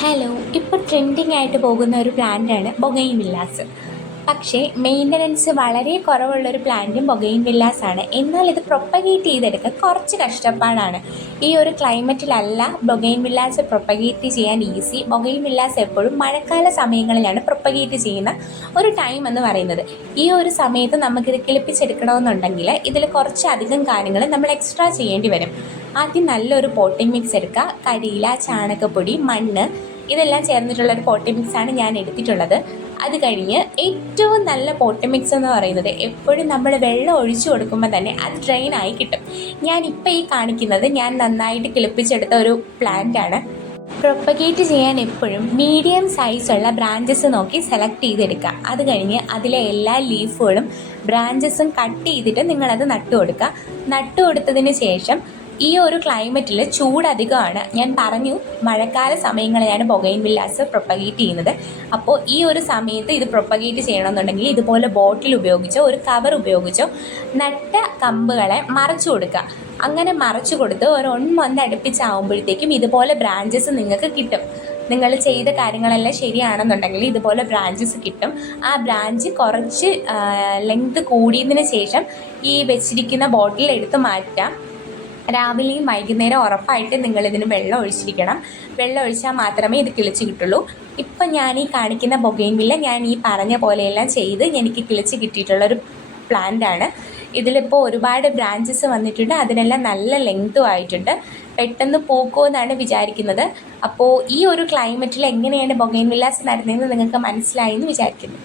Hello, ഇപ്പോൾ trending ആയിട്ട് പോകുന്ന ഒരു പ്ലാന്റാണ് ബൊഗെയിൻവില്ലാസ്. പക്ഷേ മെയിൻ്റനൻസ് വളരെ കുറവുള്ളൊരു പ്ലാന്റും ബൊഗെയിൻവില്ലാസാണ്. എന്നാൽ ഇത് പ്രൊപ്പഗേറ്റ് ചെയ്തെടുക്കാൻ കുറച്ച് കഷ്ടപ്പാടാണ്. ഈ ഒരു ക്ലൈമറ്റിലല്ല ബൊഗെയിൻവില്ലാസ് പ്രൊപ്പഗേറ്റ് ചെയ്യാൻ ഈസി. ബൊഗെയിൻവില്ലാസ് എപ്പോഴും മഴക്കാല സമയങ്ങളിലാണ് പ്രൊപ്പഗേറ്റ് ചെയ്യുന്ന ഒരു ടൈം എന്ന് പറയുന്നത്. ഈ ഒരു സമയത്ത് നമുക്കിത് കിളിപ്പിച്ചെടുക്കണമെന്നുണ്ടെങ്കിൽ ഇതിൽ കുറച്ചധികം കാര്യങ്ങൾ നമ്മൾ എക്സ്ട്രാ ചെയ്യേണ്ടി വരും. ആദ്യം നല്ലൊരു പോട്ടിംഗ് മിക്സ് എടുക്കുക. കരിയില, ചാണകപ്പൊടി, മണ്ണ് ഇതെല്ലാം ചേർന്നിട്ടുള്ളൊരു പോട്ടിംഗ് മിക്സാണ് ഞാൻ എടുത്തിട്ടുള്ളത്. അത് കഴിഞ്ഞ് ഏറ്റവും നല്ല പോട്ടിംഗ് മിക്സ് എന്ന് പറയുന്നത് എപ്പോഴും നമ്മൾ വെള്ളം ഒഴിച്ചു കൊടുക്കുമ്പോൾ തന്നെ അത് ഡ്രെയിനായി കിട്ടും. ഞാനിപ്പോൾ ഈ കാണിക്കുന്നത് ഞാൻ നന്നായിട്ട് കിളിപ്പിച്ചെടുത്ത ഒരു പ്ലാന്റാണ്. പ്രൊപ്പഗേറ്റ് ചെയ്യാൻ എപ്പോഴും മീഡിയം സൈസുള്ള ബ്രാഞ്ചസ് നോക്കി സെലക്ട് ചെയ്തെടുക്കുക. അത് കഴിഞ്ഞ് അതിലെ എല്ലാ ലീഫുകളും ബ്രാഞ്ചസും കട്ട് ചെയ്തിട്ട് നിങ്ങളത് നട്ടു കൊടുക്കുക. നട്ടു കൊടുത്തതിന് ശേഷം ഈ ഒരു ക്ലൈമറ്റിൽ ചൂടധികമാണ്. ഞാൻ പറഞ്ഞു മഴക്കാല സമയങ്ങളിലാണ് ബൊഗെയിൻവില്ലാസ് പ്രൊപ്പഗേറ്റ് ചെയ്യുന്നത്. അപ്പോൾ ഈ ഒരു സമയത്ത് ഇത് പ്രൊപ്പഗേറ്റ് ചെയ്യണമെന്നുണ്ടെങ്കിൽ ഇതുപോലെ ബോട്ടിൽ ഉപയോഗിച്ചോ ഒരു കവർ ഉപയോഗിച്ചോ നട്ട കമ്പുകളെ മറച്ചു കൊടുക്കുക. അങ്ങനെ മറച്ചു കൊടുത്ത് ഒരു 1 month അടുപ്പിച്ചാവുമ്പോഴത്തേക്കും ഇതുപോലെ ബ്രാഞ്ചസ് നിങ്ങൾക്ക് കിട്ടും. നിങ്ങൾ ചെയ്ത കാര്യങ്ങളെല്ലാം ശരിയാണെന്നുണ്ടെങ്കിൽ ഇതുപോലെ ബ്രാഞ്ചസ് കിട്ടും. ആ ബ്രാഞ്ച് കുറച്ച് ലെങ്ത് കൂടിയതിന് ശേഷം ഈ വെച്ചിരിക്കുന്ന ബോട്ടിൽ എടുത്ത് മാറ്റാം. രാവിലെയും വൈകുന്നേരം ഉറപ്പായിട്ട് നിങ്ങളിതിന് വെള്ളം ഒഴിച്ചിരിക്കണം. വെള്ളം ഒഴിച്ചാൽ മാത്രമേ ഇത് കിളിച്ച് കിട്ടുള്ളൂ. ഇപ്പം ഞാൻ ഈ കാണിക്കുന്ന ബൊഗെയിൻവില്ല ഞാൻ ഈ പറഞ്ഞ പോലെയെല്ലാം ചെയ്ത് എനിക്ക് കിളിച്ച് കിട്ടിയിട്ടുള്ളൊരു പ്ലാന്റാണ്. ഇതിലിപ്പോൾ ഒരുപാട് ബ്രാഞ്ചസ് വന്നിട്ടുണ്ട്. അതിനെല്ലാം നല്ല ലെങ്ത്തും ആയിട്ടുണ്ട്. പെട്ടെന്ന് പൂക്കുമെന്നാണ് വിചാരിക്കുന്നത്. അപ്പോൾ ഈ ഒരു ക്ലൈമറ്റിൽ എങ്ങനെയാണ് ബൊഗെയിൻവില്ലാസ് നടുന്നതെന്ന് നിങ്ങൾക്ക് മനസ്സിലായി എന്ന് വിചാരിക്കുന്നു.